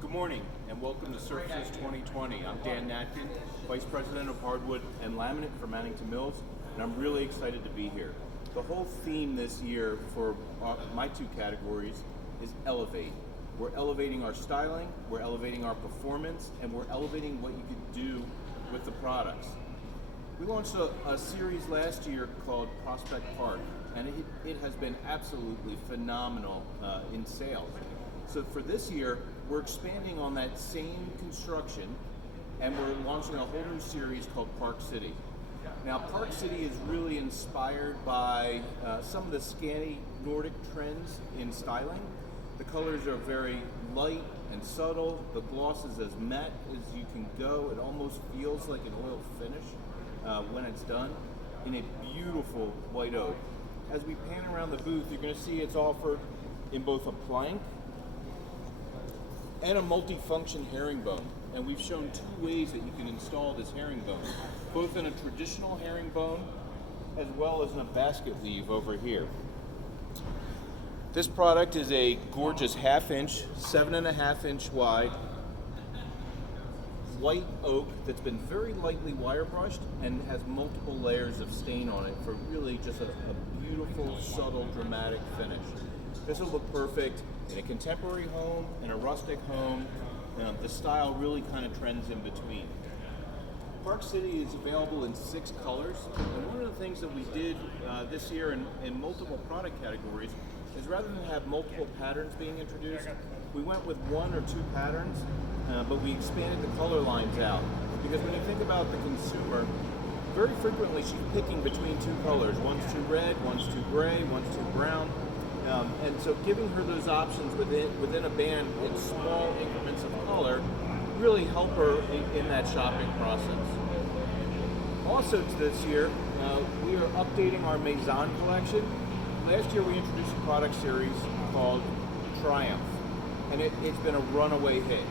Good morning and welcome to Surfaces 2020. I'm Dan Natkin, Vice President of Hardwood and Laminate for Mannington Mills, and I'm really excited to be here. The whole theme this year for my two categories is elevate. We're elevating our styling, we're elevating our performance, and we're elevating what you could do with the products. We launched a series last year called Prospect Park, and it has been absolutely phenomenal in sales. So for this year, we're expanding on that same construction, and we're launching a whole new series called Park City. Now, Park City is really inspired by some of the Scandi Nordic trends in styling. The colors are very light and subtle. The gloss is as matte as you can go. It almost feels like an oil finish when it's done in a beautiful white oak. As we pan around the booth, you're going to see it's offered in both a plank and a multi-function herringbone. And we've shown two ways that you can install this herringbone, both in a traditional herringbone as well as in a basket weave over here. This product is a gorgeous 1/2 inch, 7.5 inch wide, white oak that's been very lightly wire brushed and has multiple layers of stain on it for really just a beautiful, subtle, dramatic finish. This will look perfect in a contemporary home, in a rustic home. The style really kind of trends in between. Park City is available in 6 colors, and one of the things that we did this year in multiple product categories is rather than have multiple patterns being introduced, we went with 1 or 2 patterns, but we expanded the color lines out. Because when you think about the consumer, very frequently she's picking between 2 colors. One's too red, one's too gray, one's too brown. And so giving her those options within a band in small increments of color really help her in that shopping process. Also this year, we are updating our Maison collection. Last year we introduced a product series called Triumph, and it's been a runaway hit.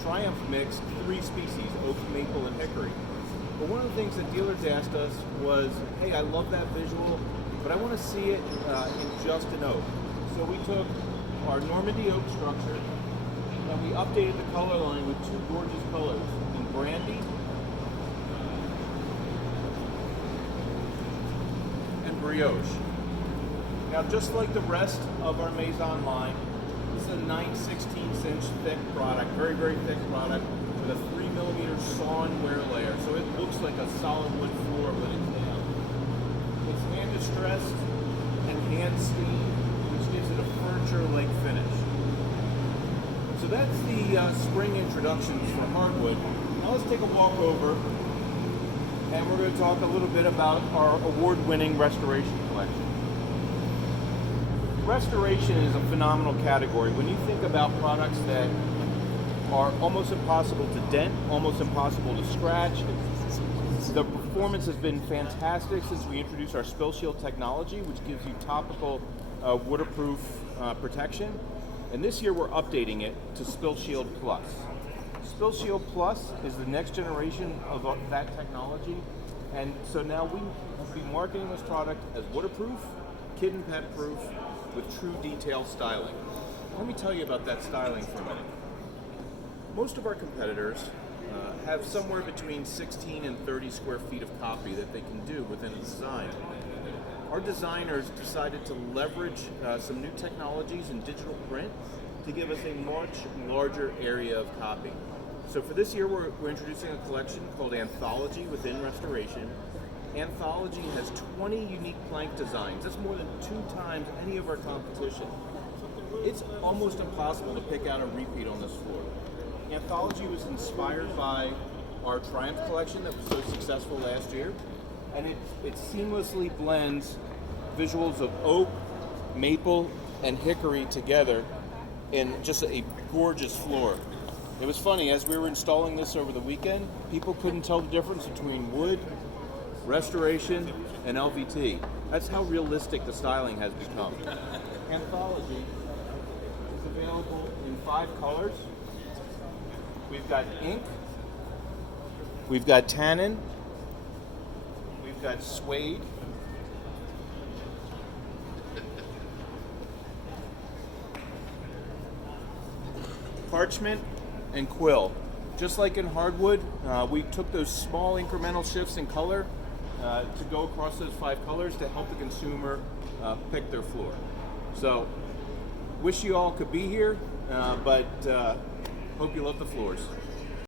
Triumph mixed 3 species, oak, maple, and hickory. But one of the things that dealers asked us was, hey, I love that visual, but I want to see it in just an oak. So we took our Normandy oak structure and we updated the color line with 2 gorgeous colors in brandy and brioche. Now, just like the rest of our Maison line, this is a 9/16 inch thick product, very, very thick product with a 3mm sawn wear layer. So it looks like a solid wood floor when it's down. It's hand distressed and hand steamed, which gives it a furniture-like finish. So that's the spring introductions for hardwood. Now let's take a walk over, and we're going to talk a little bit about our award-winning restoration collection. Restoration is a phenomenal category. When you think about products that are almost impossible to dent, almost impossible to scratch, the performance has been fantastic since we introduced our SpillShield technology, which gives you topical waterproof protection. And this year we're updating it to SpillShield Plus. SpillShield Plus is the next generation of that technology. And so now we will be marketing this product as waterproof, kid and pet proof, with true detail styling. Let me tell you about that styling for a minute. Most of our competitors have somewhere between 16 and 30 square feet of copy that they can do within a design. Our designers decided to leverage some new technologies in digital print to give us a much larger area of copy. So for this year, we're introducing a collection called Anthology within Restoration. Anthology has 20 unique plank designs. That's more than 2 times any of our competition. It's almost impossible to pick out a repeat on this floor. Anthology was inspired by our Triumph collection that was so successful last year, and it seamlessly blends visuals of oak, maple, and hickory together in just a gorgeous floor. It was funny, as we were installing this over the weekend, people couldn't tell the difference between wood, restoration, and LVT. That's how realistic the styling has become. Anthology is available in 5 colors. We've got ink, we've got tannin, we've got suede, parchment, and quill. Just like in hardwood, we took those small incremental shifts in color to go across those 5 colors to help the consumer pick their floor. So, wish you all could be here, but hope you love the floors.